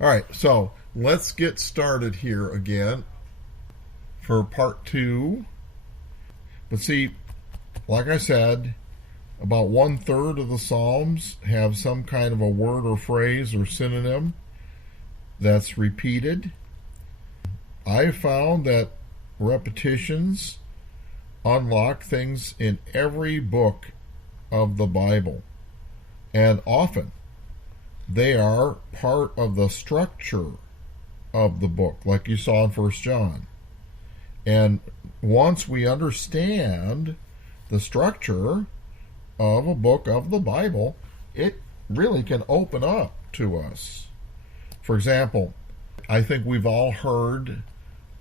All right, so let's get started here again for part two. But see, like I said, about 1/3 of the Psalms have some kind of a word or phrase or synonym that's repeated. I found that repetitions unlock things in every book of the Bible, and often they are part of the structure of the book, like you saw in 1 John. And once we understand the structure of a book of the Bible, it really can open up to us. For example, I think we've all heard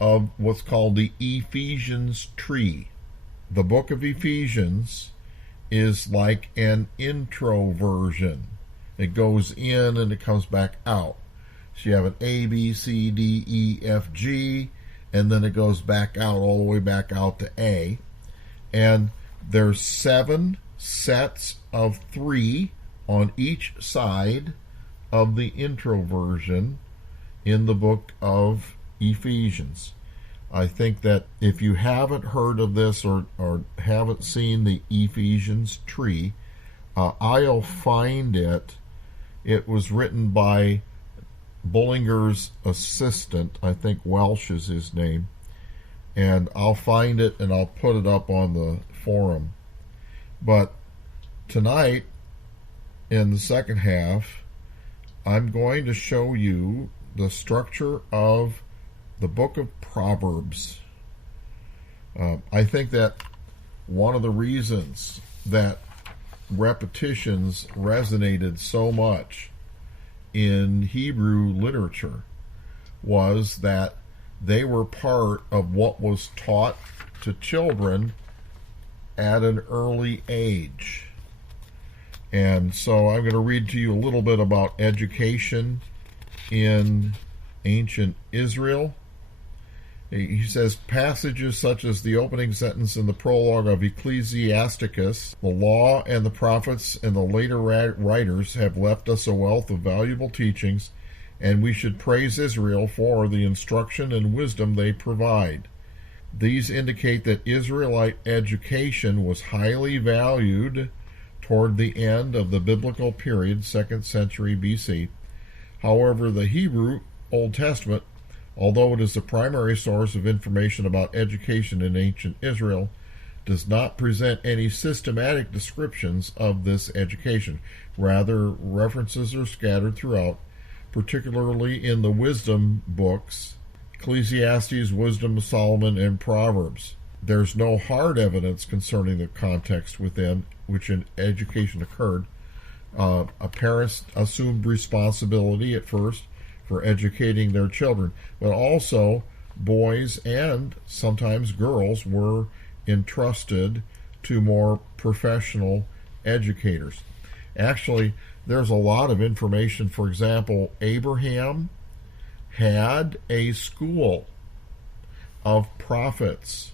of what's called the Ephesians Tree. The book of Ephesians is like an intro version. It goes in and it comes back out. So you have an A, B, C, D, E, F, G, and then it goes back out, all the way back out to A. And there's 7 sets of 3 on each side of the intro version in the book of Ephesians. I think that if you haven't heard of this or haven't seen the Ephesians Tree, I'll find it. It was written by Bullinger's assistant. I think Welsh is his name. And I'll find it and I'll put it up on the forum. But tonight, in the second half, I'm going to show you the structure of the book of Proverbs. I think that one of the reasons that repetitions resonated so much in Hebrew literature was that they were part of what was taught to children at an early age. And so I'm going to read to you a little bit about education in ancient Israel. He says, passages such as the opening sentence in the prologue of Ecclesiasticus, the law and the prophets and the later writers have left us a wealth of valuable teachings, and we should praise Israel for the instruction and wisdom they provide. These indicate that Israelite education was highly valued toward the end of the biblical period, 2nd century BC. However, the Hebrew Old Testament, although it is the primary source of information about education in ancient Israel, does not present any systematic descriptions of this education. Rather, references are scattered throughout, particularly in the wisdom books, Ecclesiastes, Wisdom of Solomon, and Proverbs. There's no hard evidence concerning the context within which an education occurred. Parents assumed responsibility at first for educating their children, but also boys and sometimes girls were entrusted to more professional educators. Actually, there's a lot of information. For example, Abraham had a school of prophets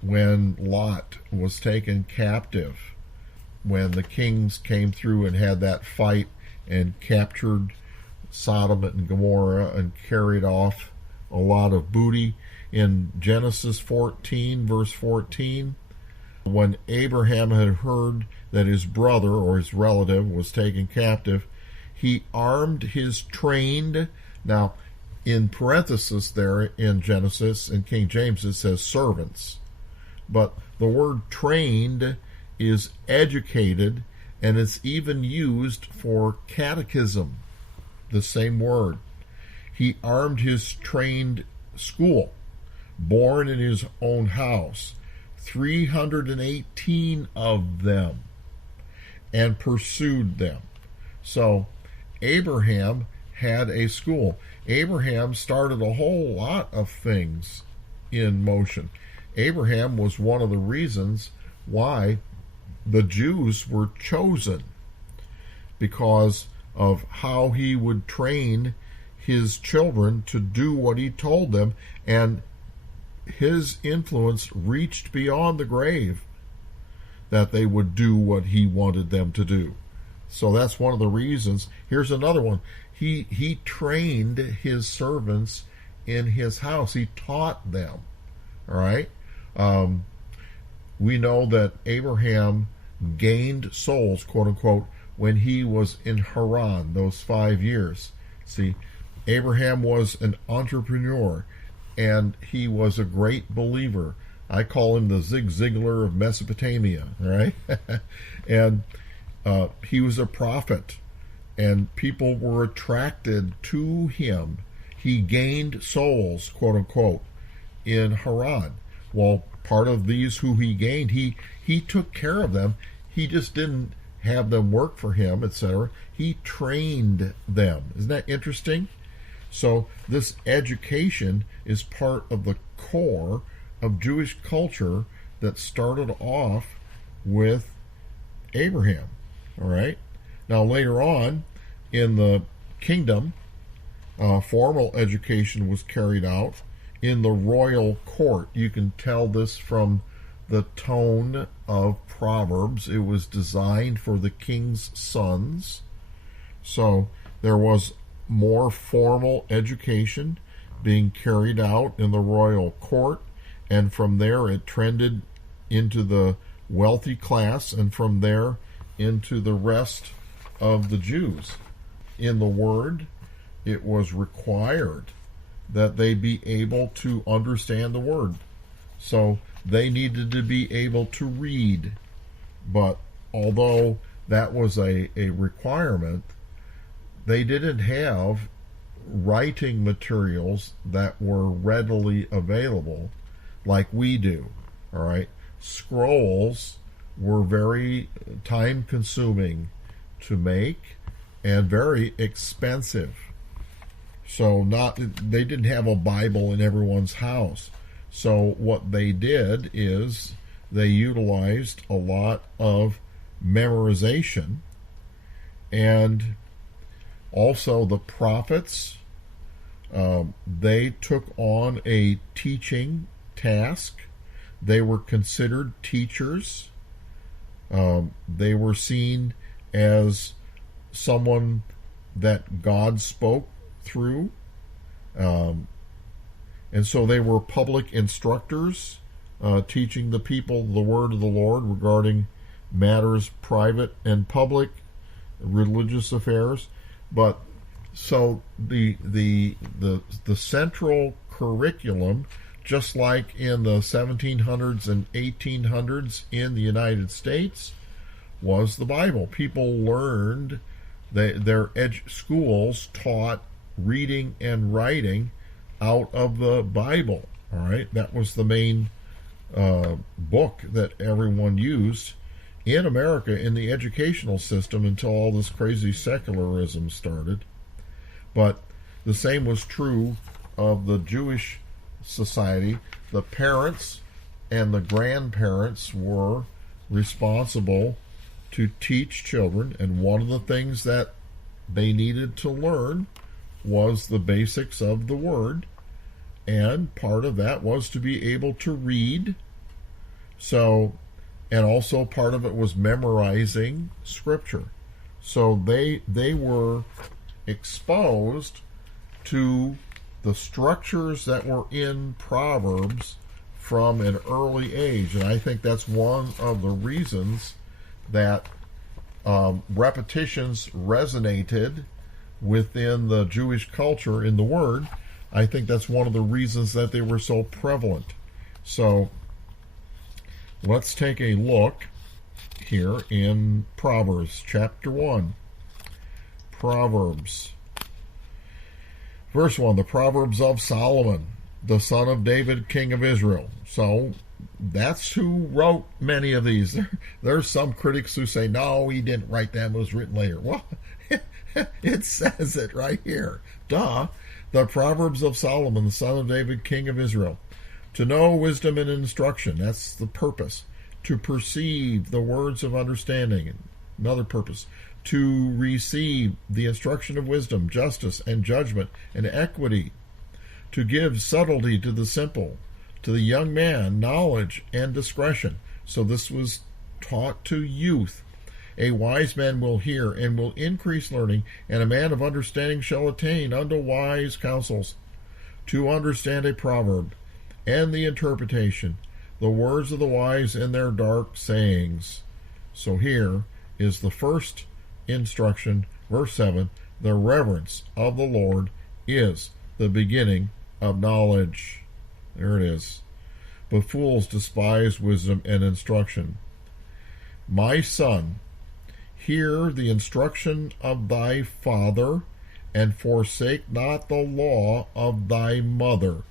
when Lot was taken captive, when the kings came through and had that fight and captured Sodom and Gomorrah and carried off a lot of booty. In Genesis 14, verse 14, when Abraham had heard that his brother or his relative was taken captive, he armed his trained, now in parenthesis there in Genesis, in King James it says servants, but the word trained is educated, and it's even used for catechism, the same word. He armed his trained school, born in his own house, 318 of them, and pursued them. So Abraham had a school. Abraham started a whole lot of things in motion. Abraham was one of the reasons why the Jews were chosen, because of how he would train his children to do what he told them, and his influence reached beyond the grave, that they would do what he wanted them to do. So that's one of the reasons. Here's another one. he trained his servants in his house. He taught them. All right. We know that Abraham gained souls, quote unquote, when he was in Haran, those 5 years. See, Abraham was an entrepreneur, and he was a great believer. I call him the Zig Ziglar of Mesopotamia, right? And he was a prophet, and people were attracted to him. He gained souls, quote unquote, in Haran. Well, part of these who he gained, he took care of them. He just didn't have them work for him, etc. He trained them. Isn't that interesting? So this education is part of the core of Jewish culture that started off with Abraham. All right. Now later on in the kingdom, formal education was carried out in the royal court. You can tell this from the tone of Proverbs. It was designed for the king's sons. So there was more formal education being carried out in the royal court, and from there it trended into the wealthy class, and from there into the rest of the Jews. In the Word, it was required that they be able to understand the Word. So they needed to be able to read. But although that was a requirement, they didn't have writing materials that were readily available like we do. All right. Scrolls were very time consuming to make and very expensive. So they didn't have a Bible in everyone's house. So what they did is they utilized a lot of memorization, and also the prophets, they took on a teaching task. They were considered teachers. They were seen as someone that God spoke through. And so they were public instructors, teaching the people the word of the Lord regarding matters private and public, religious affairs. But so the central curriculum, just like in the 1700s and 1800s in the United States, was the Bible. People learned, schools taught reading and writing out of the Bible. All right, that was the main book that everyone used in America in the educational system until all this crazy secularism started. But the same was true of the Jewish society. The parents and the grandparents were responsible to teach children, and one of the things that they needed to learn was the basics of the Word, and part of that was to be able to read. So, and also part of it was memorizing Scripture. So they were exposed to the structures that were in Proverbs from an early age, and I think that's one of the reasons that repetitions resonated within the Jewish culture in the Word. I think that's one of the reasons that they were so prevalent. So let's take a look here in Proverbs chapter 1. Proverbs. Verse 1, the Proverbs of Solomon, the son of David, king of Israel. So that's who wrote many of these. There's some critics who say, no, he didn't write them, it was written later. Well, it says it right here. Duh. The Proverbs of Solomon, the son of David, king of Israel. To know wisdom and instruction, that's the purpose. To perceive the words of understanding, another purpose. To receive the instruction of wisdom, justice, and judgment, and equity. To give subtlety to the simple. To the young man, knowledge and discretion. So this was taught to youth. A wise man will hear and will increase learning, and a man of understanding shall attain unto wise counsels. To understand a proverb, and the interpretation, the words of the wise and their dark sayings. So here is the first instruction, verse 7, the reverence of the Lord is the beginning of knowledge. There it is. But fools despise wisdom and instruction. My son, hear the instruction of thy father, and forsake not the law of thy mother,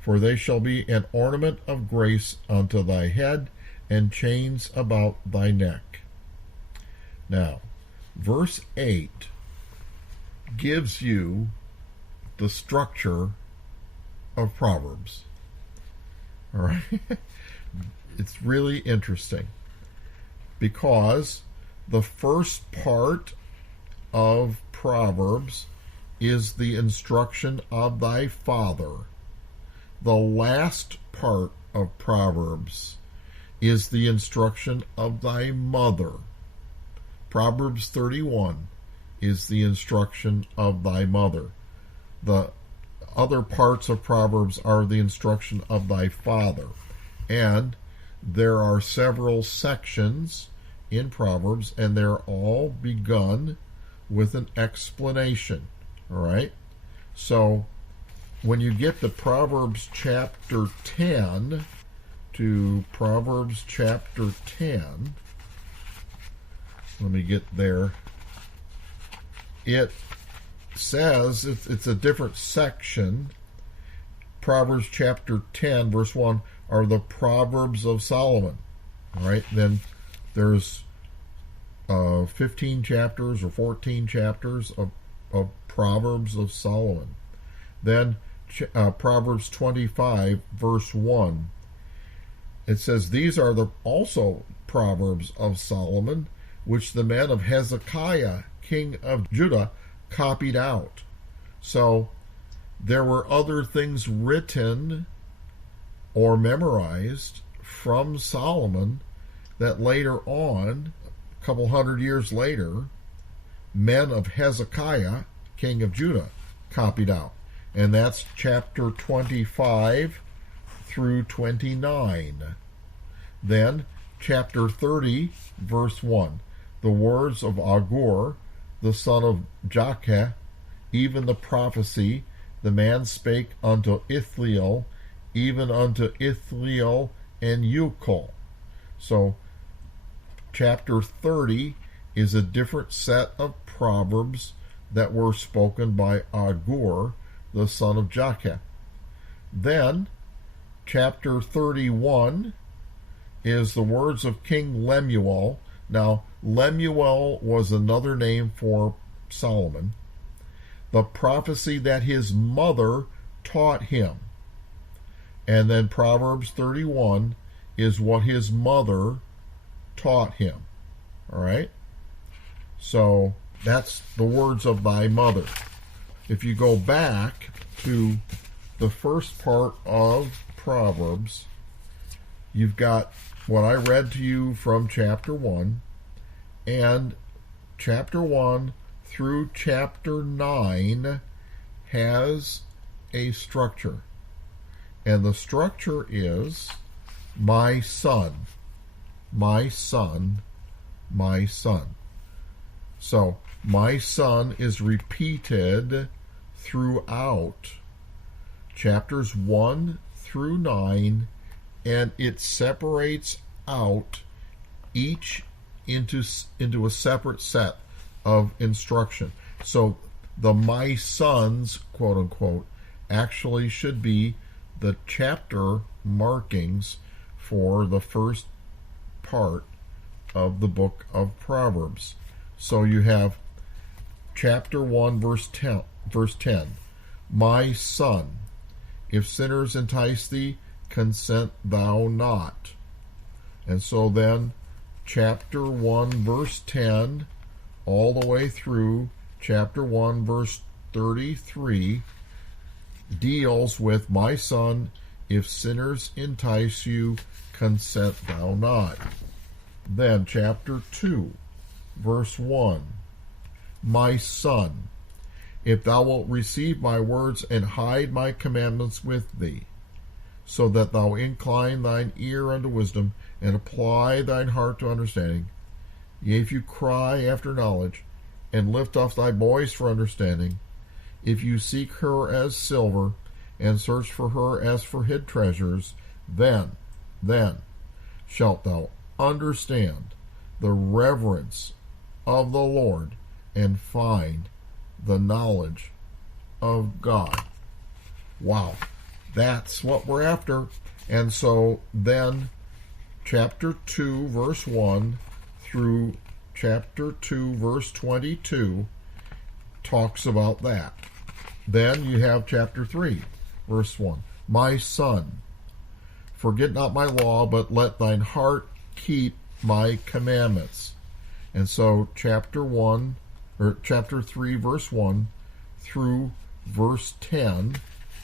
for they shall be an ornament of grace unto thy head, and chains about thy neck. Now, verse 8 gives you the structure of Proverbs. All right? It's really interesting because the first part of Proverbs is the instruction of thy father. The last part of Proverbs is the instruction of thy mother. Proverbs 31 is the instruction of thy mother. The other parts of Proverbs are the instruction of thy father. And there are several sections in Proverbs, and they're all begun with an explanation. All right? So, when you get to Proverbs chapter 10, let me get there. It says, it's a different section. Proverbs chapter 10, verse 1, are the Proverbs of Solomon. All right? Then there's 15 chapters or 14 chapters of Proverbs of Solomon. Then Proverbs 25, verse 1, it says, these are also Proverbs of Solomon, which the men of Hezekiah, king of Judah, copied out. So there were other things written or memorized from Solomon that later on, a couple hundred years later, men of Hezekiah, king of Judah, copied out. And that's chapter 25 through 29. Then, chapter 30, verse 1. The words of Agur, the son of Jakeh, even the prophecy, the man spake unto Ithliel, even unto Ithliel and Ucal. So, chapter 30 is a different set of proverbs that were spoken by Agur, the son of Jakeh. Then, chapter 31 is the words of King Lemuel. Now, Lemuel was another name for Solomon. The prophecy that his mother taught him. And then Proverbs 31 is what his mother taught him. All right? So, that's the words of thy mother. If you go back to the first part of Proverbs, you've got what I read to you from chapter 1, and chapter 1 through chapter 9 has a structure. And the structure is, my son, my son, my son. So, my son is repeated throughout chapters 1 through 9, and it separates out each into a separate set of instruction. So the my sons, quote unquote, actually should be the chapter markings for the first part of the book of Proverbs. So you have chapter 1, verse 10. My son, if sinners entice thee, consent thou not. And so then, chapter 1, verse 10, all the way through chapter 1, verse 33, deals with, my son, if sinners entice you, consent thou not. Then, chapter 2, verse 1. My son, if thou wilt receive my words and hide my commandments with thee, so that thou incline thine ear unto wisdom, and apply thine heart to understanding, yea, if you cry after knowledge, and lift up thy voice for understanding, if you seek her as silver, and search for her as for hid treasures, then shalt thou understand the reverence of the Lord, and find the knowledge of God. Wow, that's what we're after. And so then chapter 2 verse 1 through chapter 2 verse 22 talks about that. Then you have chapter 3 verse 1. My son, forget not my law, but let thine heart keep my commandments. And so chapter 3 verse 1 through verse 10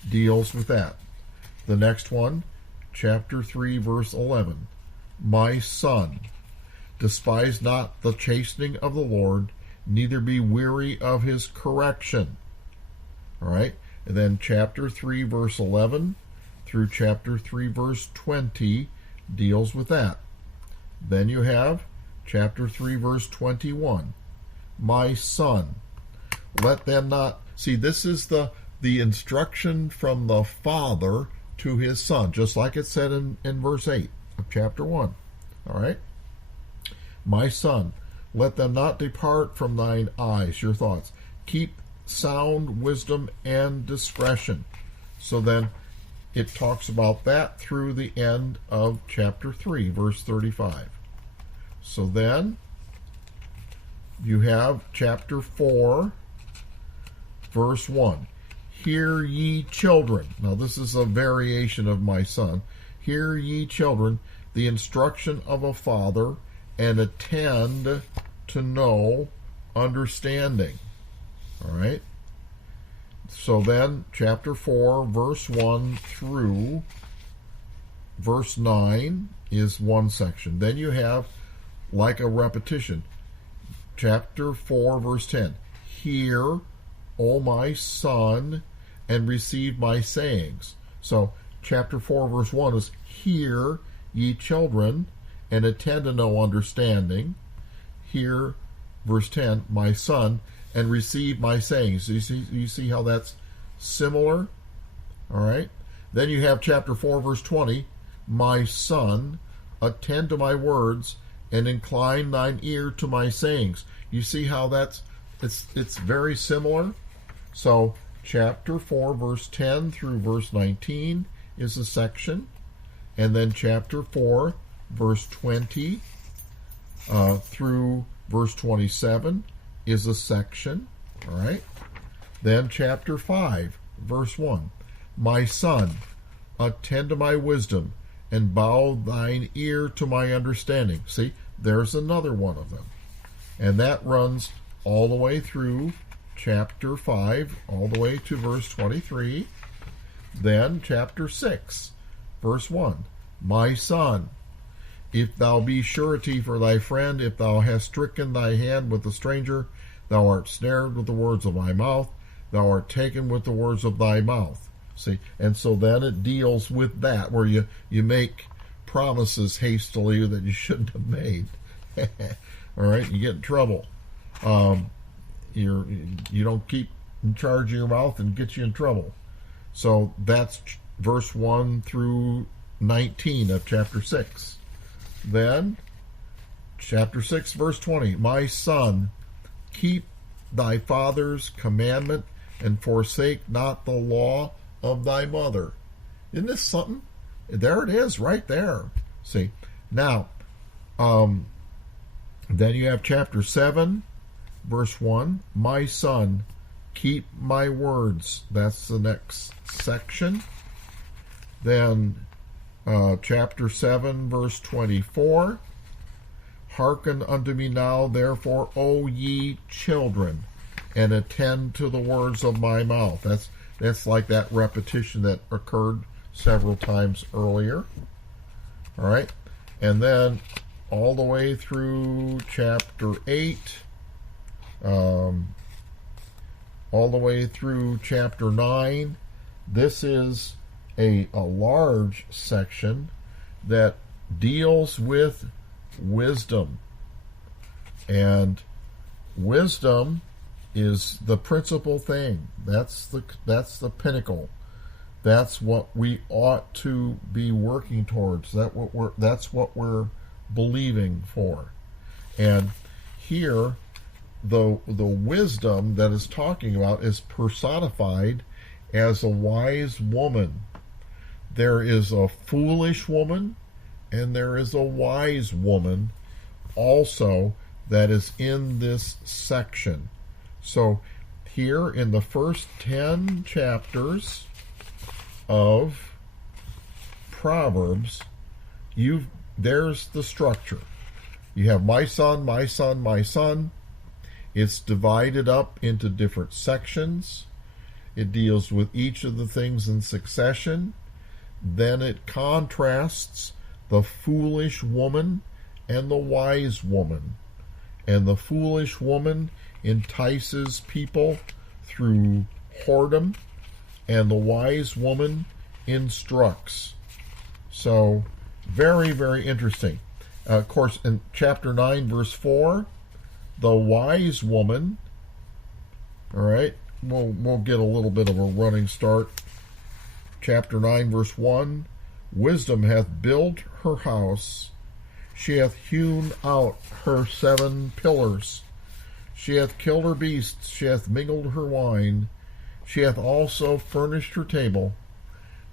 deals with that. The next one, chapter 3 verse 11. My son, despise not the chastening of the Lord, neither be weary of his correction. All right? And then chapter 3 verse 11 through chapter 3 verse 20 deals with that. Then you have chapter 3 verse 21. My son, let them not... See, this is the instruction from the father to his son, just like it said in verse 8 of chapter 1. All right? My son, let them not depart from thine eyes, your thoughts. Keep sound wisdom and discretion. So then it talks about that through the end of chapter 3, verse 35. So then you have chapter 4, verse 1. Hear ye children. Now this is a variation of my son. Hear ye children, the instruction of a father, and attend to know understanding. All right? So then chapter 4, verse 1 through verse 9 is one section. Then you have, like a repetition, chapter 4, verse 10. Hear, O my son, and receive my sayings. So chapter 4, verse 1 is, hear, ye children, and attend to know understanding. Hear, verse 10, my son, and receive my sayings. You see how that's similar? All right. Then you have chapter 4, verse 20, my son, attend to my words, and incline thine ear to my sayings. You see how it's very similar? So chapter 4, verse 10 through verse 19 is a section. And then chapter 4, verse 20 through verse 27 is a section. All right. Then chapter 5, verse 1. My son, attend to my wisdom, and bow thine ear to my understanding. See, there's another one of them. And that runs all the way through chapter 5, all the way to verse 23. Then chapter 6, verse 1. My son, if thou be surety for thy friend, if thou hast stricken thy hand with a stranger, thou art snared with the words of my mouth, thou art taken with the words of thy mouth. See, and so then it deals with that, where you make promises hastily that you shouldn't have made. All right, you get in trouble. You don't keep in charge of your mouth and get you in trouble. So that's verse 1 through 19 of chapter 6. Then chapter 6, verse 20. My son, keep thy father's commandment, and forsake not the law of thy mother. Isn't this something? There it is, right there. See, now, then you have chapter 7, verse 1. My son, keep my words. That's the next section. Then chapter 7, verse 24. Hearken unto me now, therefore, O ye children, and attend to the words of my mouth. That's like that repetition that occurred several times earlier. All right. And then all the way through chapter 8, all the way through chapter 9. This is a large section that deals with wisdom. And wisdom is the principal thing. That's the pinnacle. That's what we ought to be working towards. That's what we're believing for. And here, the wisdom that is talking about is personified as a wise woman. There is a foolish woman and there is a wise woman also that is in this section. So here in the first 10 chapters of Proverbs, there's the structure. You have my son, my son, my son. It's divided up into different sections. It deals with each of the things in succession. Then it contrasts the foolish woman and the wise woman. And the foolish woman entices people through whoredom, and the wise woman instructs. So, very, very interesting. Of course, in chapter 9, verse 4, the wise woman, all right, we'll get a little bit of a running start. Chapter 9, verse 1, wisdom hath built her house, she hath hewn out her 7 pillars, she hath killed her beasts, she hath mingled her wine, she hath also furnished her table,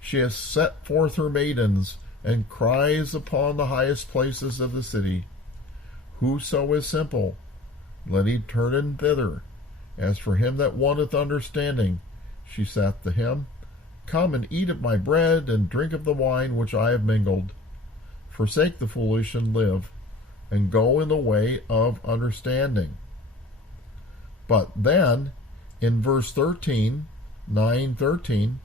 she hath set forth her maidens, and cries upon the highest places of the city. Whoso is simple, let him turn in thither. As for him that wanteth understanding, she saith to him, Come and eat of my bread, and drink of the wine which I have mingled. Forsake the foolish and live, and go in the way of understanding. But then, in verse 13, 9:13,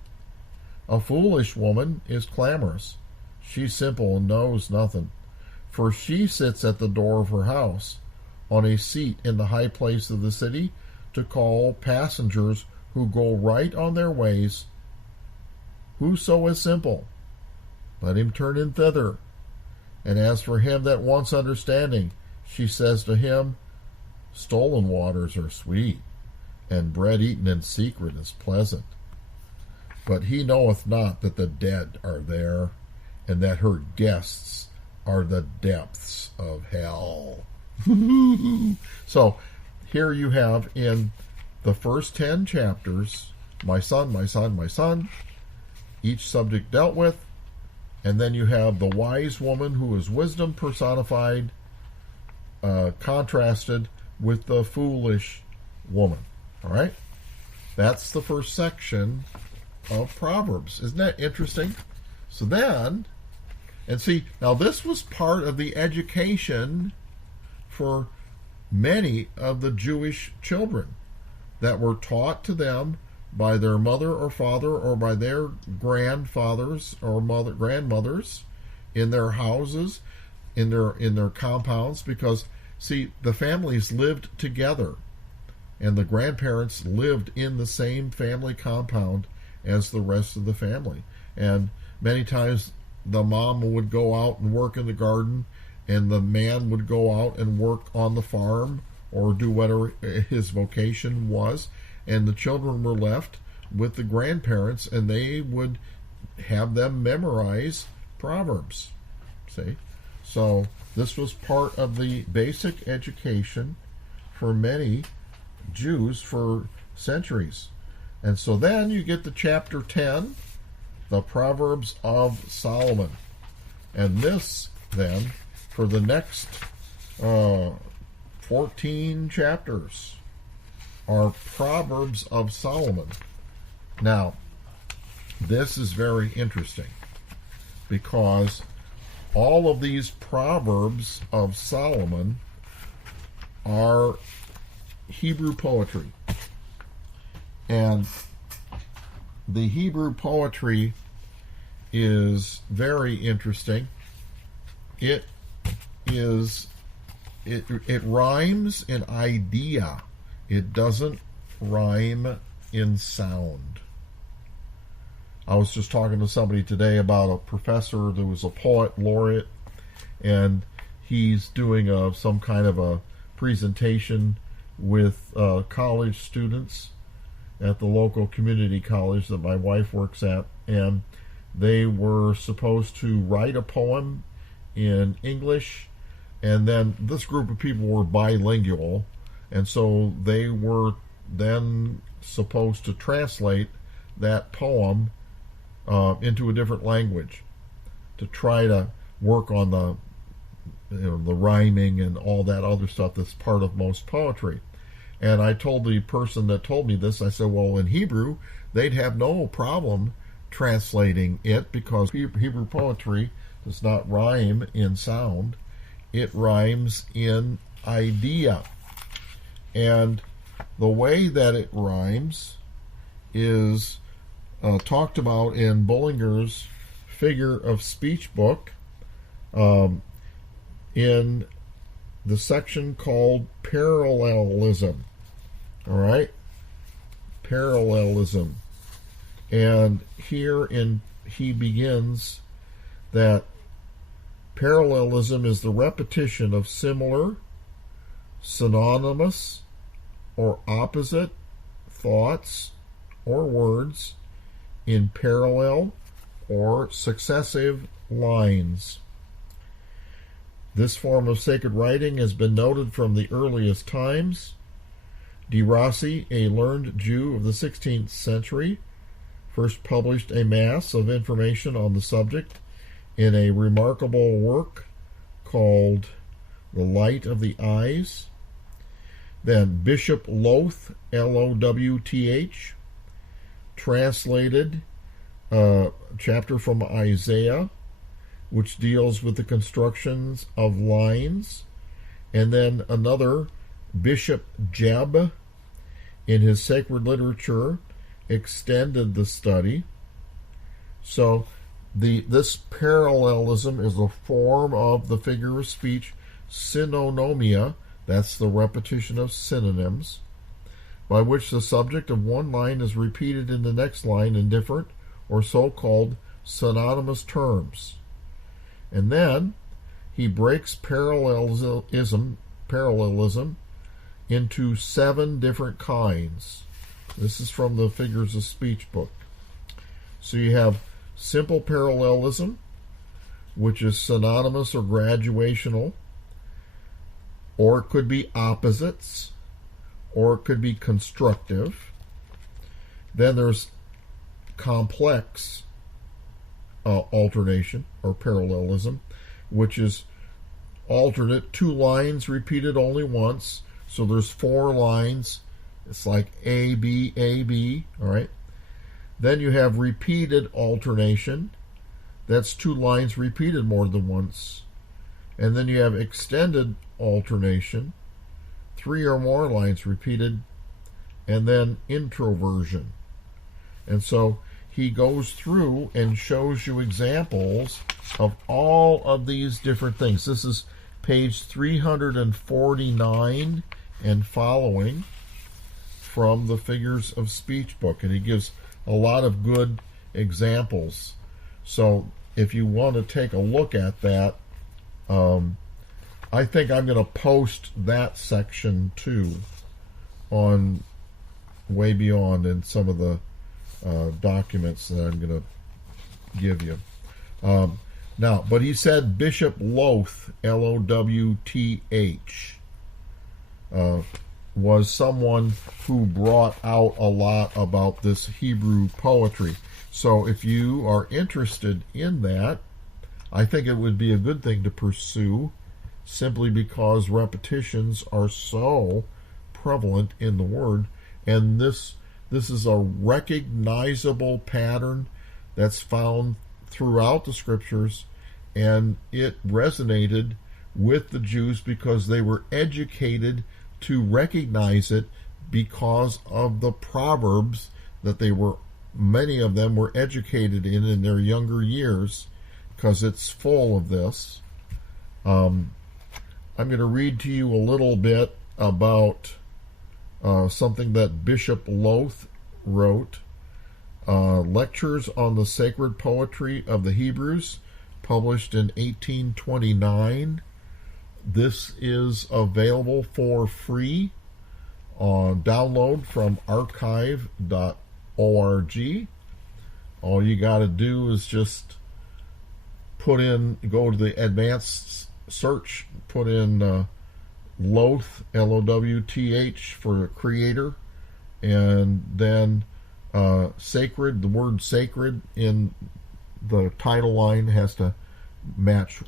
a foolish woman is clamorous. She's simple and knows nothing. For she sits at the door of her house, on a seat in the high place of the city, to call passengers who go right on their ways. Whoso is simple, let him turn in thither. And as for him that wants understanding, she says to him, Stolen waters are sweet, and bread eaten in secret is pleasant. But he knoweth not that the dead are there, and that her guests are the depths of hell. So, here you have in the first 10 chapters, my son, my son, my son, each subject dealt with, and then you have the wise woman who is wisdom personified, contrasted with the foolish woman. All right? That's the first section of Proverbs. Isn't that interesting? So then, and see, now this was part of the education for many of the Jewish children that were taught to them by their mother or father or by their grandfathers or grandmothers in their houses, in their compounds, because see, the families lived together and the grandparents lived in the same family compound as the rest of the family. And many times the mom would go out and work in the garden, and the man would go out and work on the farm or do whatever his vocation was, and the children were left with the grandparents, and they would have them memorize Proverbs. See? So this was part of the basic education for many Jews for centuries. And so then you get to chapter 10, the Proverbs of Solomon. And this, then, for the next 14 chapters, are Proverbs of Solomon. Now, this is very interesting because all of these Proverbs of Solomon are Hebrew poetry. And the Hebrew poetry is very interesting. It is it rhymes in idea. It doesn't rhyme in sound. I was just talking to somebody today about a professor that was a poet laureate, and he's doing some kind of a presentation with college students at the local community college that my wife works at, and they were supposed to write a poem in English, and then this group of people were bilingual, and so they were then supposed to translate that poem into a different language to try to work on the rhyming and all that other stuff that's part of most poetry. And I told the person that told me this, I said, well, in Hebrew, they'd have no problem translating it because Hebrew poetry does not rhyme in sound. It rhymes in idea. And the way that it rhymes is talked about in Bullinger's figure of speech book in the section called Parallelism. All right? Parallelism. And here he begins that parallelism is the repetition of similar, synonymous, or opposite thoughts or words in parallel or successive lines. This form of sacred writing has been noted from the earliest times. De Rossi, a learned Jew of the 16th century, first published a mass of information on the subject in a remarkable work called The Light of the Eyes. Then Bishop Lowth, Lowth, translated a chapter from Isaiah, which deals with the constructions of lines. And then another, Bishop Jebb, in his sacred literature, extended the study. So this parallelism is a form of the figure of speech synonymia, that's the repetition of synonyms, by which the subject of one line is repeated in the next line in different or so-called synonymous terms. And then he breaks parallelism into 7 different kinds. This is from the Figures of Speech book. So you have simple parallelism, which is synonymous or graduational, or it could be opposites, or it could be constructive. Then there's complex alternation or parallelism, which is alternate, 2 lines repeated only once. So there's 4 lines. It's like A, B, A, B, all right? Then you have repeated alternation. That's 2 lines repeated more than once. And then you have extended alternation, 3 or more lines repeated, and then introversion. And so he goes through and shows you examples of all of these different things. This is page 349 and following from the Figures of Speech book, and he gives a lot of good examples. So if you want to take a look at that, I think I'm going to post that section too on Way Beyond in some of the documents that I'm going to give you. Now, but he said Bishop Lowth, Lowth, was someone who brought out a lot about this Hebrew poetry. So if you are interested in that, I think it would be a good thing to pursue, simply because repetitions are so prevalent in the Word, and this is a recognizable pattern that's found throughout the Scriptures, and it resonated with the Jews because they were educated to recognize it because of the Proverbs that many of them were educated in their younger years, because it's full of this. I'm going to read to you a little bit about something that Bishop Loth wrote. Lectures on the Sacred Poetry of the Hebrews, published in 1829. This is available for free on download from archive.org. All you got to do is just go to the advanced search, put in Loth, Lowth, for creator, and then sacred, the word sacred in the title line has to match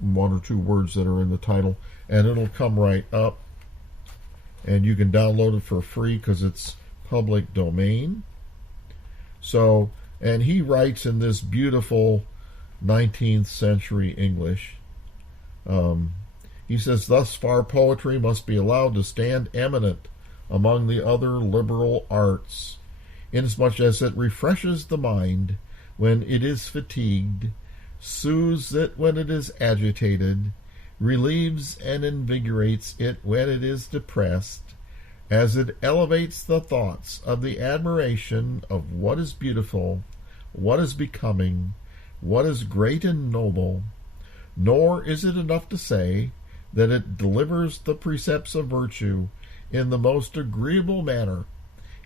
one or two words that are in the title, and it'll come right up, and you can download it for free because it's public domain. So, and he writes in this beautiful 19th century English. He says, thus far poetry must be allowed to stand eminent among the other liberal arts, inasmuch as it refreshes the mind when it is fatigued, soothes it when it is agitated, relieves and invigorates it when it is depressed, as it elevates the thoughts of the admiration of what is beautiful, what is becoming, what is great and noble. Nor is it enough to say that it delivers the precepts of virtue in the most agreeable manner.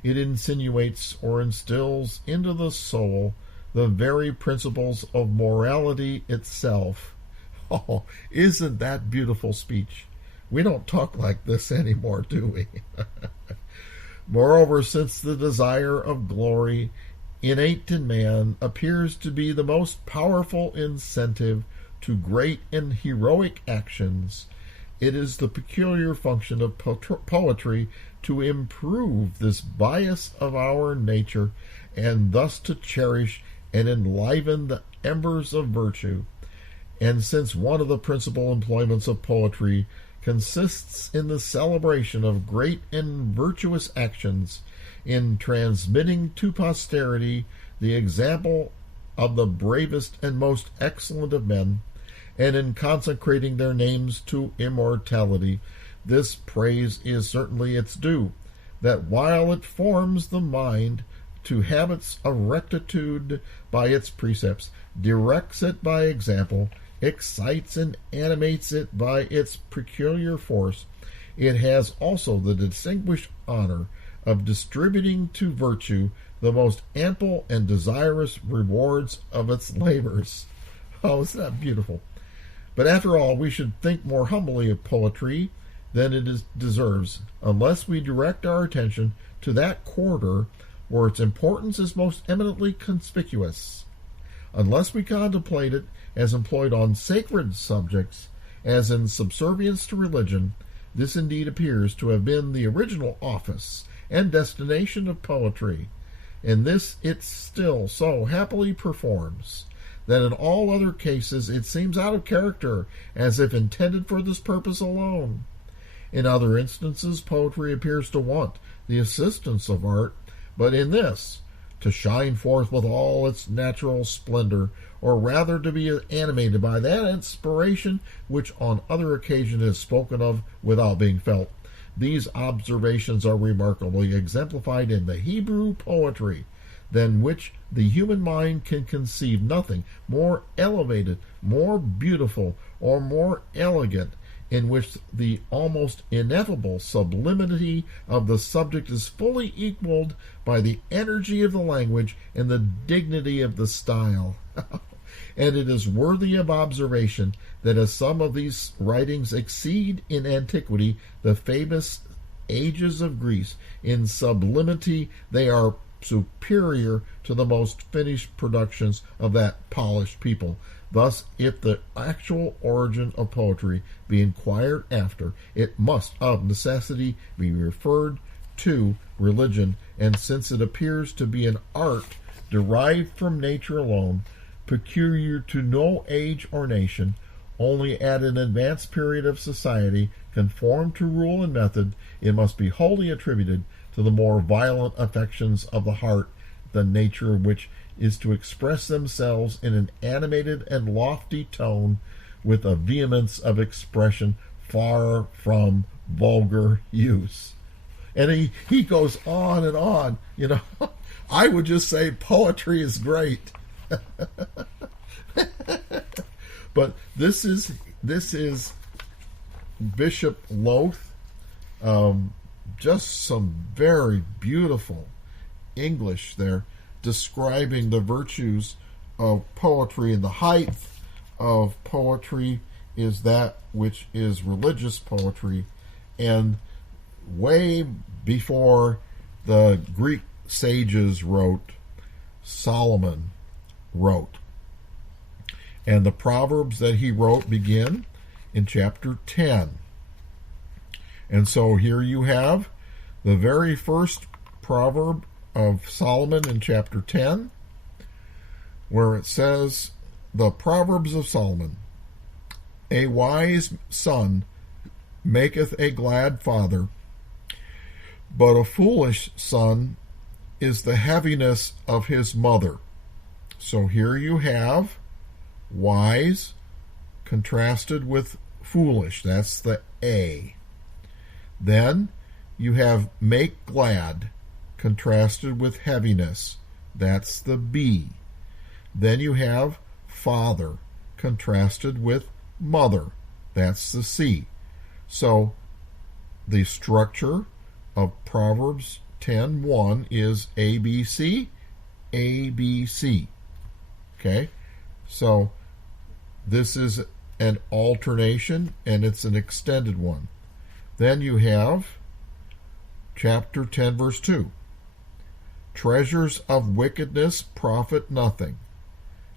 It insinuates or instills into the soul the very principles of morality itself. Oh, isn't that beautiful speech? We don't talk like this anymore, do we? Moreover, since the desire of glory innate in man appears to be the most powerful incentive to great and heroic actions, it is the peculiar function of poetry to improve this bias of our nature, and thus to cherish and enliven the embers of virtue. And since one of the principal employments of poetry consists in the celebration of great and virtuous actions, in transmitting to posterity the example of the bravest and most excellent of men, and in consecrating their names to immortality, this praise is certainly its due, that while it forms the mind to habits of rectitude by its precepts, directs it by example, excites and animates it by its peculiar force, it has also the distinguished honor of distributing to virtue the most ample and desirous rewards of its labors. Oh, isn't that beautiful? But after all, we should think more humbly of poetry than it deserves, unless we direct our attention to that quarter where its importance is most eminently conspicuous. Unless we contemplate it as employed on sacred subjects, as in subservience to religion, this indeed appears to have been the original office and destination of poetry, and this it still so happily performs, that in all other cases it seems out of character, as if intended for this purpose alone. In other instances, poetry appears to want the assistance of art, but in this, to shine forth with all its natural splendor, or rather to be animated by that inspiration which on other occasions is spoken of without being felt. These observations are remarkably exemplified in the Hebrew poetry, than which the human mind can conceive nothing more elevated, more beautiful, or more elegant, in which the almost ineffable sublimity of the subject is fully equaled by the energy of the language and the dignity of the style. And it is worthy of observation that as some of these writings exceed in antiquity the famous ages of Greece, in sublimity they are superior to the most finished productions of that polished people. Thus, if the actual origin of poetry be inquired after, it must of necessity be referred to religion, and since it appears to be an art derived from nature alone, peculiar to no age or nation, only at an advanced period of society, conformed to rule and method, it must be wholly attributed to the more violent affections of the heart, the nature of which is to express themselves in an animated and lofty tone, with a vehemence of expression far from vulgar use. And he goes on and on. I would just say poetry is great. But this is Bishop Loth. Just some very beautiful English there, describing the virtues of poetry, and the height of poetry is that which is religious poetry, and way before the Greek sages wrote, Solomon wrote. And the Proverbs that he wrote begin in chapter 10. And so here you have the very first proverb of Solomon in chapter 10, where it says, the Proverbs of Solomon, a wise son maketh a glad father, but a foolish son is the heaviness of his mother. So here you have wise contrasted with foolish. That's the A. Then you have make glad contrasted with heaviness. That's the B. Then you have father contrasted with mother. That's the C. So the structure of Proverbs 10:1 is ABC, ABC. Okay? So this is an alternation, and it's an extended one. Then you have chapter 10, verse 2. Treasures of wickedness profit nothing,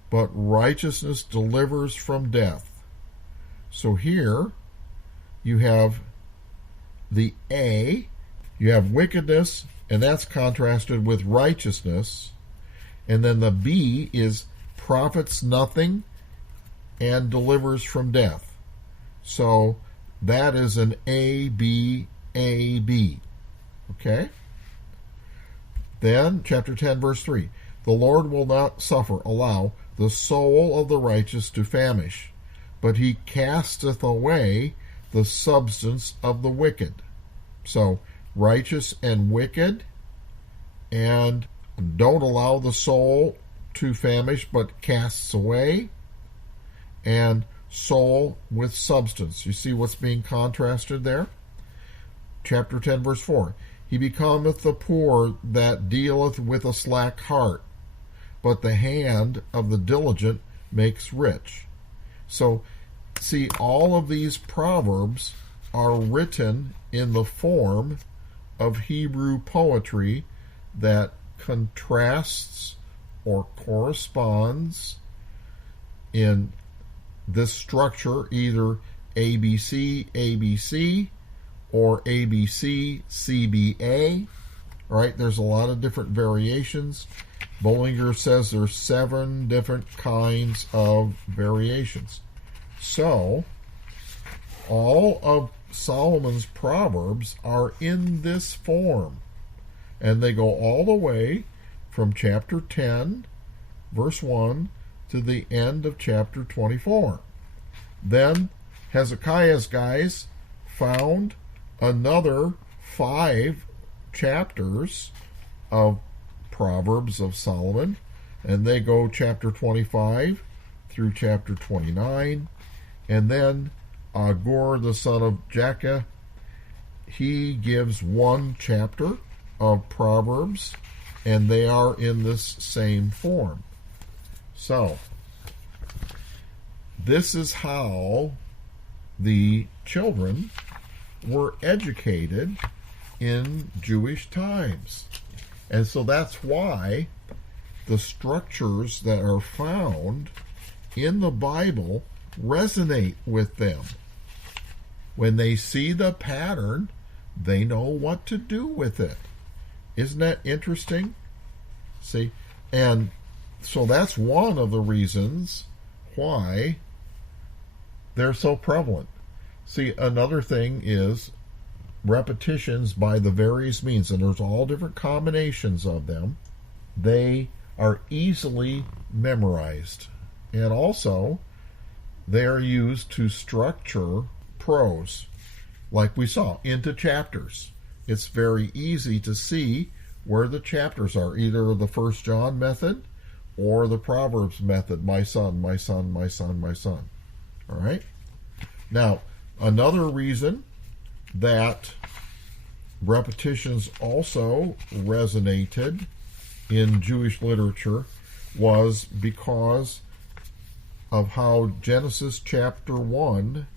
but righteousness delivers from death. So here you have the A, you have wickedness, and that's contrasted with righteousness. And then the B is profits nothing and delivers from death. So that is an A, B, A, B. Okay? Then, chapter 10, verse 3. The Lord will not allow the soul of the righteous to famish, but he casteth away the substance of the wicked. So, righteous and wicked, and don't allow the soul to famish, but casts away, and soul with substance. You see what's being contrasted there? Chapter 10, verse 4. He becometh the poor that dealeth with a slack heart, but the hand of the diligent makes rich. So, see, all of these proverbs are written in the form of Hebrew poetry that contrasts or corresponds in this structure, either ABC, ABC, or ABC, CBA. All right, there's a lot of different variations. Bollinger says there's 7 different kinds of variations. So, all of Solomon's Proverbs are in this form, and they go all the way from chapter 10, verse 1, to the end of chapter 24. Then Hezekiah's guys found another 5 chapters of Proverbs of Solomon, and they go chapter 25 through chapter 29. And then Agur, the son of Jakeh, he gives 1 chapter of Proverbs, and they are in this same form. So, this is how the children were educated in Jewish times. And so that's why the structures that are found in the Bible resonate with them. When they see the pattern, they know what to do with it. Isn't that interesting? See? And so that's one of the reasons why they're so prevalent. See, another thing is repetitions by the various means, and there's all different combinations of them. They are easily memorized. And also, they are used to structure prose, like we saw, into chapters. It's very easy to see where the chapters are, either the 1 John method or the Proverbs method, my son, my son, my son, my son. All right? Now, another reason that repetitions also resonated in Jewish literature was because of how Genesis chapter 1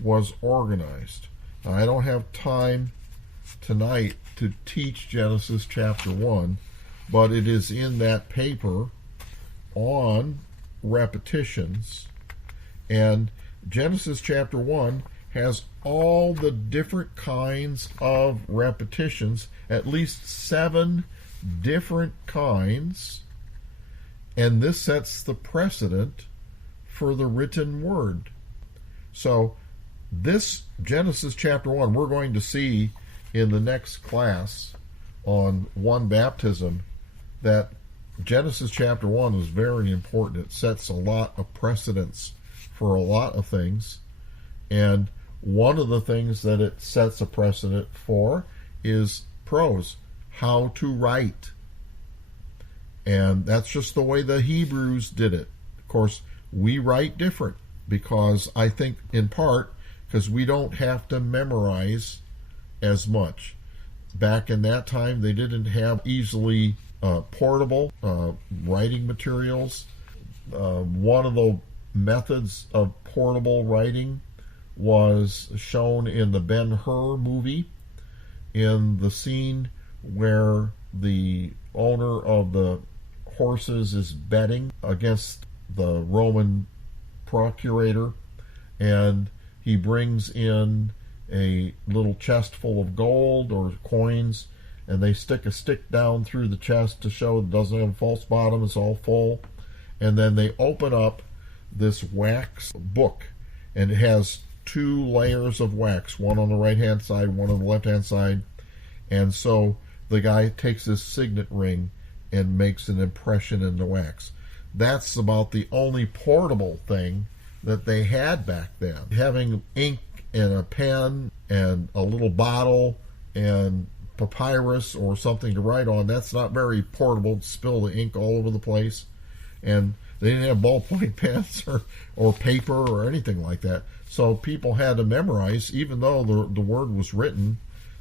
was organized. Now, I don't have time tonight to teach Genesis chapter 1, but it is in that paper on repetitions. And Genesis chapter 1 has all the different kinds of repetitions, at least 7 different kinds, and this sets the precedent for the written word. So this Genesis chapter 1, we're going to see in the next class on one baptism that Genesis chapter 1 is very important. It sets a lot of precedents for a lot of things, and one of the things that it sets a precedent for is prose, how to write. And that's just the way the Hebrews did it. Of course, we write different because I think in part because we don't have to memorize as much. Back in that time, they didn't have easily portable writing materials. One of the methods of portable writing was shown in the Ben-Hur movie, in the scene where the owner of the horses is betting against the Roman procurator, and he brings in a little chest full of gold or coins, and they stick a stick down through the chest to show it doesn't have a false bottom, it's all full. And then they open up this wax book, and it has 2 layers of wax, one on the right hand side, one on the left hand side. And so the guy takes his signet ring and makes an impression in the wax. That's about the only portable thing that they had back then. Having ink and a pen and a little bottle and papyrus or something to write on, that's not very portable. Spill the ink all over the place. And they didn't have ballpoint pens or paper or anything like that. So people had to memorize, even though the word was written,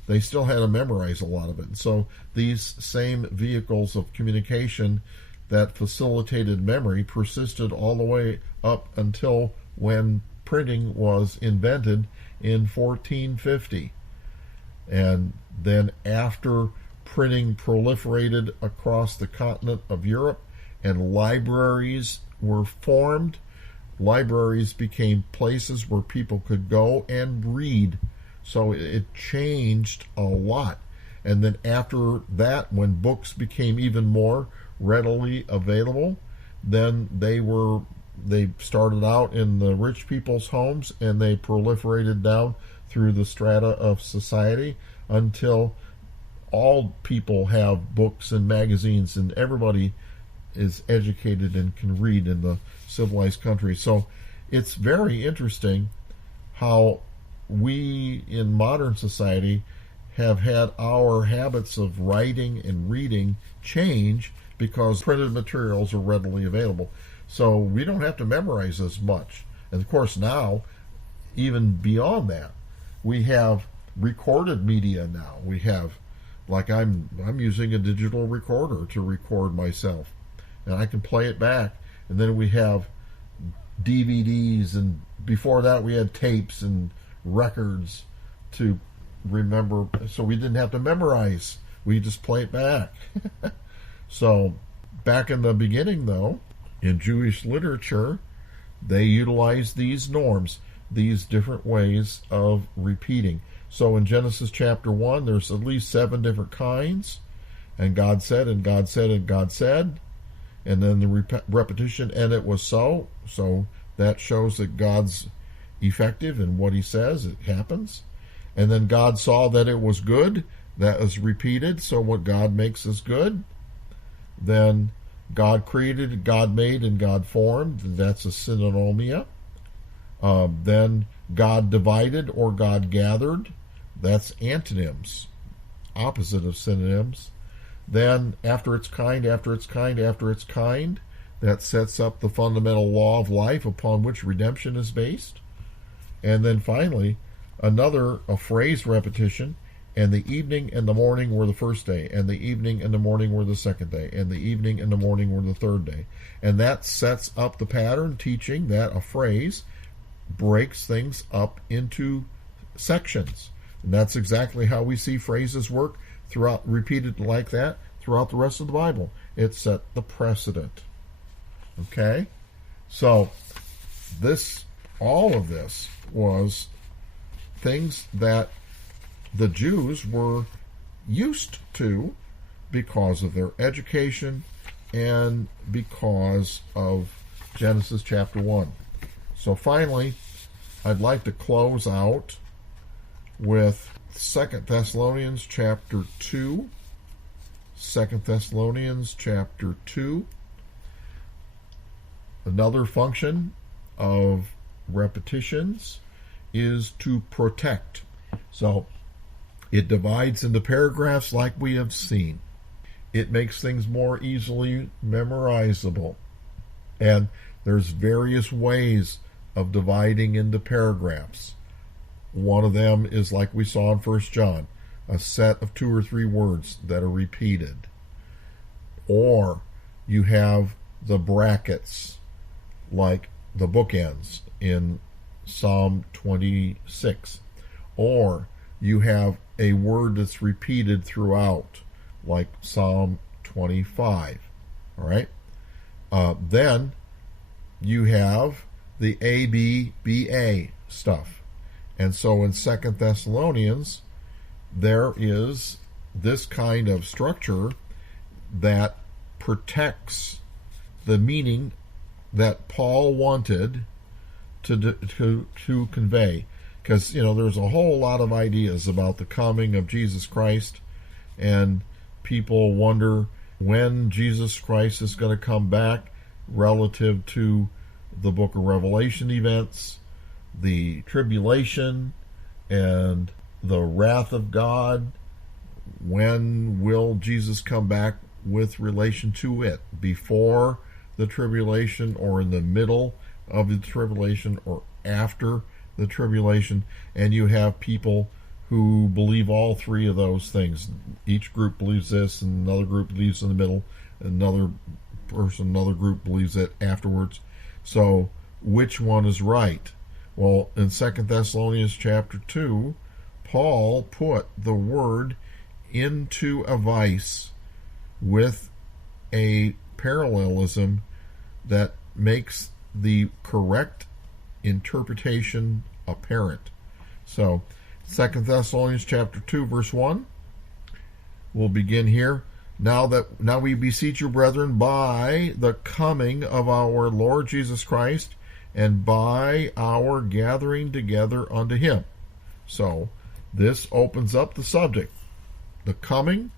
they still had to memorize a lot of it. So these same vehicles of communication that facilitated memory persisted all the way up until when printing was invented in 1450. And then after printing proliferated across the continent of Europe and libraries were formed, libraries became places where people could go and read. So it changed a lot. And then after that, when books became even more readily available, then they started out in the rich people's homes, and they proliferated down through the strata of society until all people have books and magazines, and everybody is educated and can read in the civilized country. So it's very interesting how we in modern society have had our habits of writing and reading change because printed materials are readily available. So we don't have to memorize as much. And of course now, even beyond that, we have recorded media now. We have, like I'm using a digital recorder to record myself, and I can play it back. And then we have DVDs, and before that we had tapes and records to remember, so we didn't have to memorize. We just play it back. So back in the beginning, though, in Jewish literature, they utilized these norms, these different ways of repeating. So in Genesis chapter 1, there's at least 7 different kinds. And God said, and God said, and God said. And then the repetition, and it was so. So that shows that God's effective in what he says. It happens. And then God saw that it was good. That was repeated. So what God makes is good. Then God created, God made, and God formed. That's a synonymia. Then God divided or God gathered. That's antonyms, opposite of synonyms. Then after its kind, after its kind, after its kind, that sets up the fundamental law of life upon which redemption is based. And then finally, a phrase repetition, and the evening and the morning were the first day, and the evening and the morning were the second day, and the evening and the morning were the third day. And that sets up the pattern, teaching that a phrase breaks things up into sections. And that's exactly how we see phrases work throughout, repeated like that throughout the rest of the Bible. It set the precedent. Okay? So all of this was things that the Jews were used to because of their education and because of Genesis chapter 1. So finally, I'd like to close out with 2 Thessalonians chapter 2. 2 Thessalonians chapter 2. Another function of repetitions is to protect. So it divides into paragraphs like we have seen. It makes things more easily memorizable. And there's various ways of dividing into paragraphs. One of them is like we saw in 1 John, a set of 2 or 3 words that are repeated. Or you have the brackets, like the bookends in Psalm 26. Or you have a word that's repeated throughout, like Psalm 25. All right? Then you have the ABBA stuff. And so in 2 Thessalonians, there is this kind of structure that protects the meaning that Paul wanted to convey. Because, there's a whole lot of ideas about the coming of Jesus Christ, and people wonder when Jesus Christ is going to come back relative to the book of Revelation events, the tribulation, and the wrath of God. When will Jesus come back with relation to it? Before the tribulation, or in the middle of the tribulation, or after the tribulation? And you have people who believe all 3 of those things. Each group believes this, and another group believes in the middle, another group believes it afterwards. So which one is right? Well, in 2 Thessalonians chapter 2, Paul put the word into a vice with a parallelism that makes the correct interpretation apparent. So 2 Thessalonians chapter 2 verse 1, we'll begin here. Now we beseech you, brethren, by the coming of our Lord Jesus Christ, and by our gathering together unto him. So this opens up the subject. The coming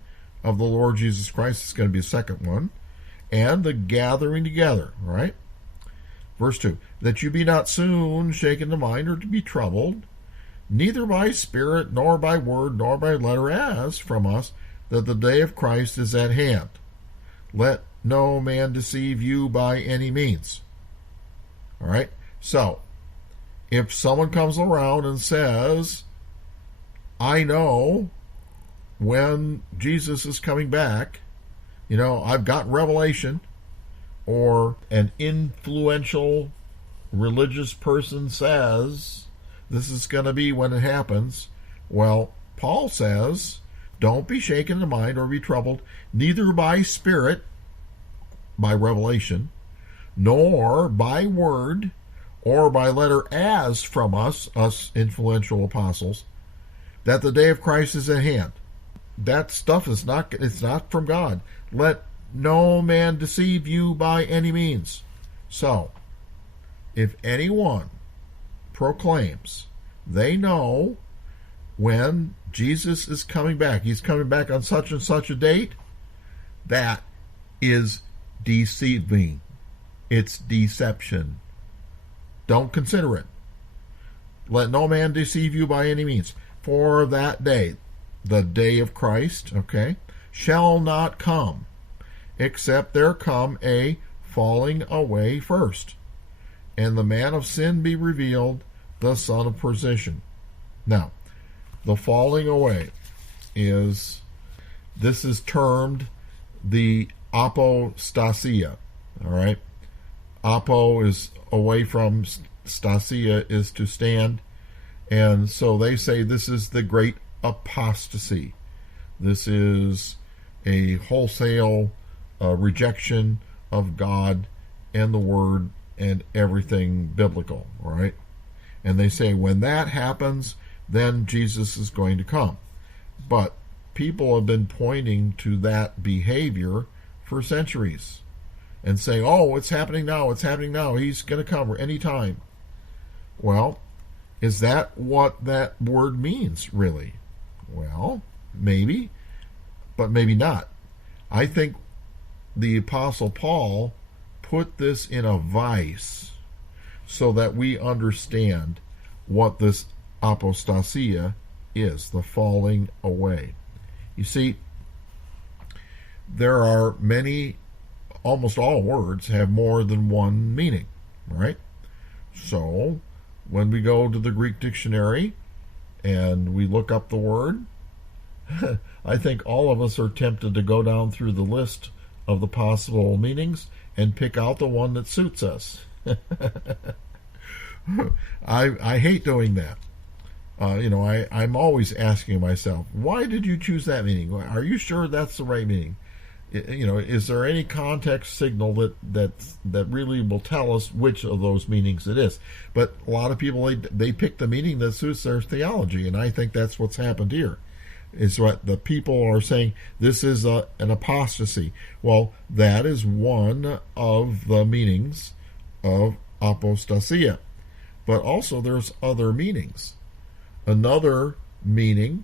of the Lord Jesus Christ is going to be the second one, and the gathering together, right? Verse 2, that you be not soon shaken in mind, or to be troubled, neither by spirit, nor by word, nor by letter, as from us, that the day of Christ is at hand. Let no man deceive you by any means. All right? So, if someone comes around and says, I know when Jesus is coming back, I've got revelation, or an influential religious person says this is going to be when it happens, well, Paul says, don't be shaken in mind or be troubled, neither by spirit, by revelation, nor by word, or by letter, as from us influential apostles, that the day of Christ is at hand. That stuff it's not from God. Let no man deceive you by any means. So, if anyone proclaims they know when Jesus is coming back, he's coming back on such and such a date, that is deceiving. It's deception. Don't consider it. Let no man deceive you by any means. For that day, the day of Christ, okay, shall not come, except there come a falling away first, and the man of sin be revealed, the son of perdition. Now, the falling away this is termed the apostasia, all right? Apo is away from, stasia is to stand, and so they say this is the great apostasy. This is a wholesale rejection of God and the Word and everything biblical, all right? And they say when that happens, then Jesus is going to come. But people have been pointing to that behavior for centuries and saying, oh, it's happening now, he's going to come any time. Well, is that what that word means, really? Well, maybe, but maybe not. I think the Apostle Paul put this in a vice so that we understand what this apostasia is, the falling away. You see, there are many, almost all words have more than one meaning, right? So, when we go to the Greek dictionary and we look up the word, I think all of us are tempted to go down through the list of the possible meanings and pick out the one that suits us. I hate doing that. I'm always asking myself, why did you choose that meaning? Are you sure that's the right meaning? Is there any context signal that really will tell us which of those meanings it is? But a lot of people, they pick the meaning that suits their theology, and I think that's what's happened here. Is what the people are saying, this is an apostasy. Well, that is one of the meanings of apostasia. But also there's other meanings. Another meaning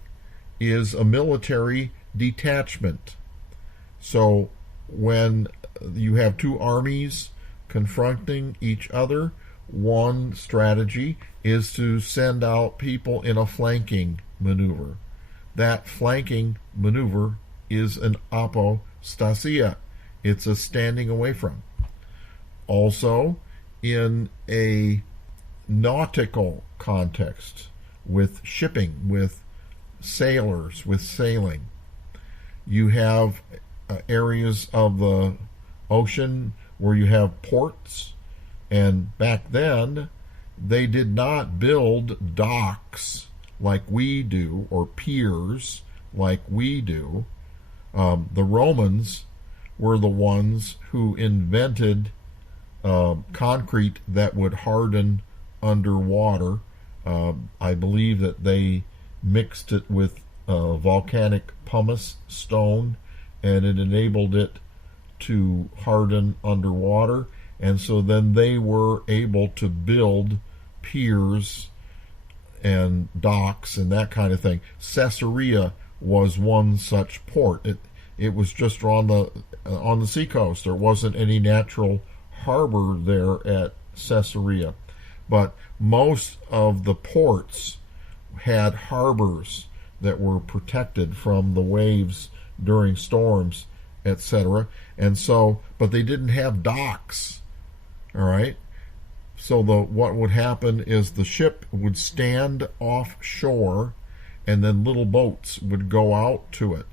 is a military detachment. So when you have two armies confronting each other, one strategy is to send out people in a flanking maneuver. That flanking maneuver is an apostasia. It's a standing away from. Also, in a nautical context, with shipping, with sailors, with sailing, you have areas of the ocean where you have ports, and back then they did not build docks like we do, or piers like we do. The Romans were the ones who invented concrete that would harden underwater. I believe that they mixed it with volcanic pumice stone, and it enabled it to harden underwater. And so then they were able to build piers and docks and that kind of thing. Caesarea was one such port. It was just on the seacoast. There wasn't any natural harbor there at Caesarea. But most of the ports had harbors that were protected from the waves during storms, etc. And so, but they didn't have docks. All right? So what would happen is the ship would stand offshore, and then little boats would go out to it.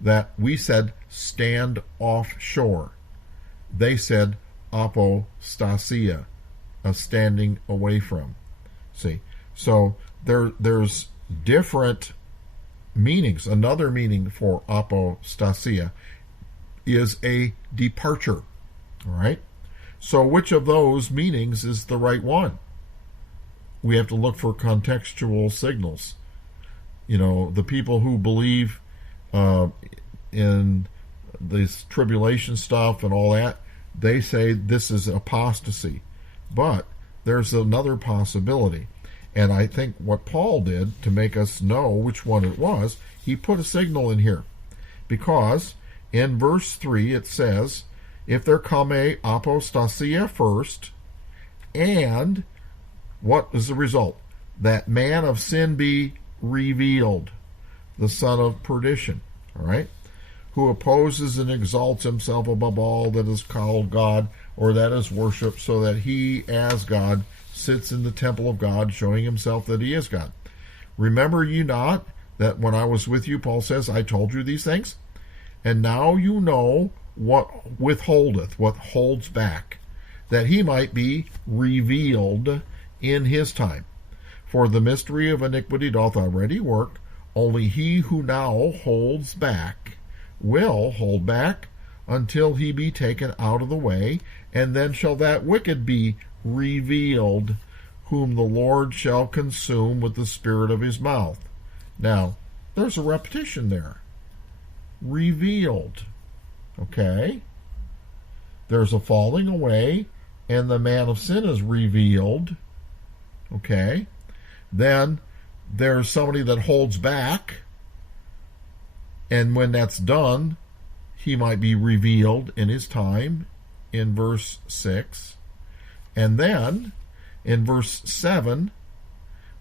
That we said stand offshore. They said apostasia, a standing away from. See, so there's different meanings. Another meaning for apostasia is a departure. All right? So which of those meanings is the right one? We have to look for contextual signals. The people who believe in this tribulation stuff and all that, they say this is apostasy. But there's another possibility. And I think what Paul did to make us know which one it was, he put a signal in here. Because in verse 3 it says, if there come a apostasia first, and what is the result? that man of sin be revealed, the son of perdition, all right, who opposes and exalts himself above all that is called God or that is worshipped, so that he, as God, sits in the temple of God, showing himself that he is God. Remember you not that when I was with you, Paul says, I told you these things? And now you know what withholdeth, what holds back, that he might be revealed in his time. For the mystery of iniquity doth already work, only he who now holds back will hold back until he be taken out of the way, and then shall that wicked be revealed, whom the Lord shall consume with the spirit of his mouth. Now, there's a repetition there. Revealed. Okay? There's a falling away, and the man of sin is revealed. Okay? Then there's somebody that holds back, and when that's done, he might be revealed in his time, in verse 6. And then, in verse 7,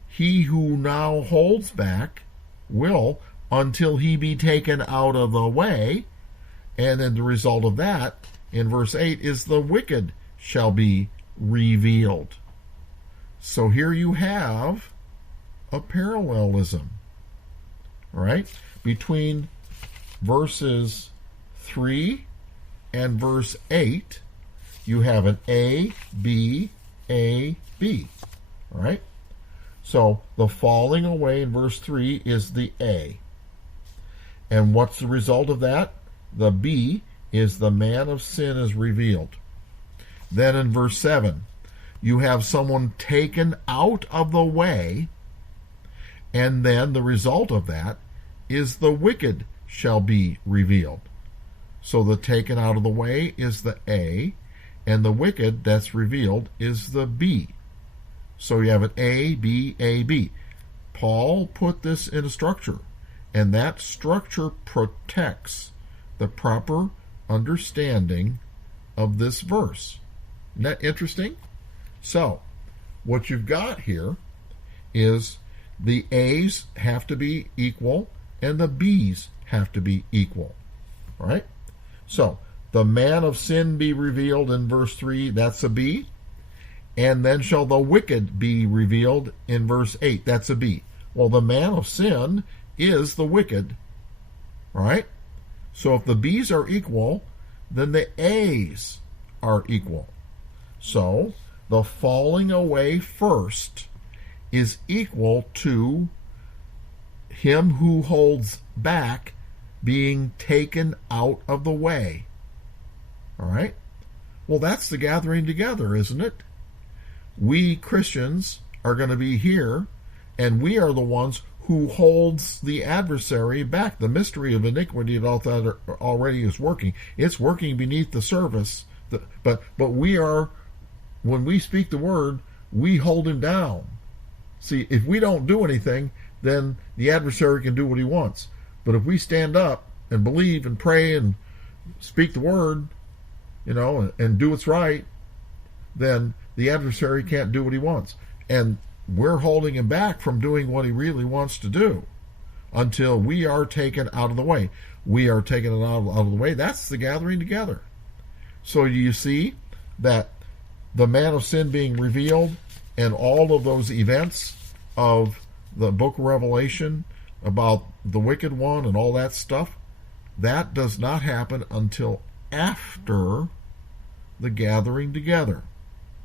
he who now holds back will, until he be taken out of the way, and then the result of that, in verse 8, is the wicked shall be revealed. So here you have a parallelism, right, between verses 3 and verse 8. You have an A, B, A, B. All right? So the falling away in verse 3 is the A. And what's the result of that? The B is the man of sin is revealed. Then in verse 7, you have someone taken out of the way, and then the result of that is the wicked shall be revealed. So the taken out of the way is the A, and the wicked that's revealed is the B. So you have an A, B, A, B. Paul put this in a structure, and that structure protects the proper understanding of this verse. Isn't that interesting? So, what you've got here is the A's have to be equal and the B's have to be equal. All right? So, the man of sin be revealed in verse 3, that's a B. And then shall the wicked be revealed in verse 8, that's a B. Well, the man of sin is the wicked. All right? So if the B's are equal, then the A's are equal. So the falling away first is equal to him who holds back being taken out of the way. All right? Well, that's the gathering together, isn't it? We Christians are going to be here, and we are the ones who holds the adversary back. The mystery of iniquity that already is working. It's working beneath the surface. But we are, when we speak the word, we hold him down. See, if we don't do anything, then the adversary can do what he wants. But if we stand up and believe and pray and speak the word, and do what's right, then the adversary can't do what he wants. And we're holding him back from doing what he really wants to do until we are taken out of the way. We are taken out of the way. That's the gathering together. So you see that the man of sin being revealed and all of those events of the book of Revelation about the wicked one and all that stuff, that does not happen until after the gathering together.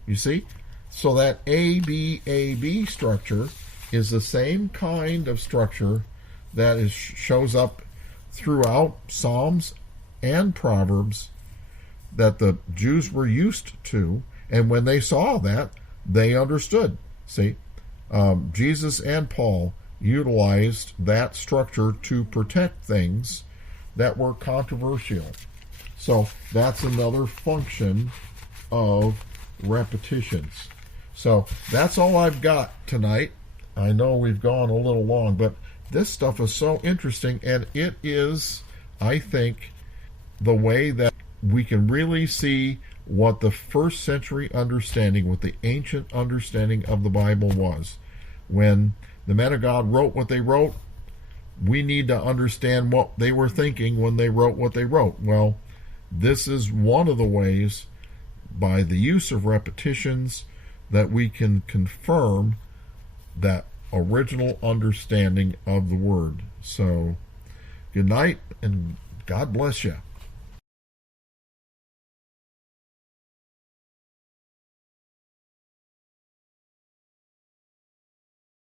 You see? So that A-B-A-B structure is the same kind of structure that shows up throughout Psalms and Proverbs that the Jews were used to, and when they saw that, they understood. See, Jesus and Paul utilized that structure to protect things that were controversial. So that's another function of repetitions. So that's all I've got tonight. I know we've gone a little long, but this stuff is so interesting, and it is, I think, the way that we can really see what the first century understanding, what the ancient understanding of the Bible was When the men of God wrote what they wrote, we need to understand what they were thinking when they wrote what they wrote. Well, this is one of the ways, by the use of repetitions, that we can confirm that original understanding of the Word. So, good night, and God bless you.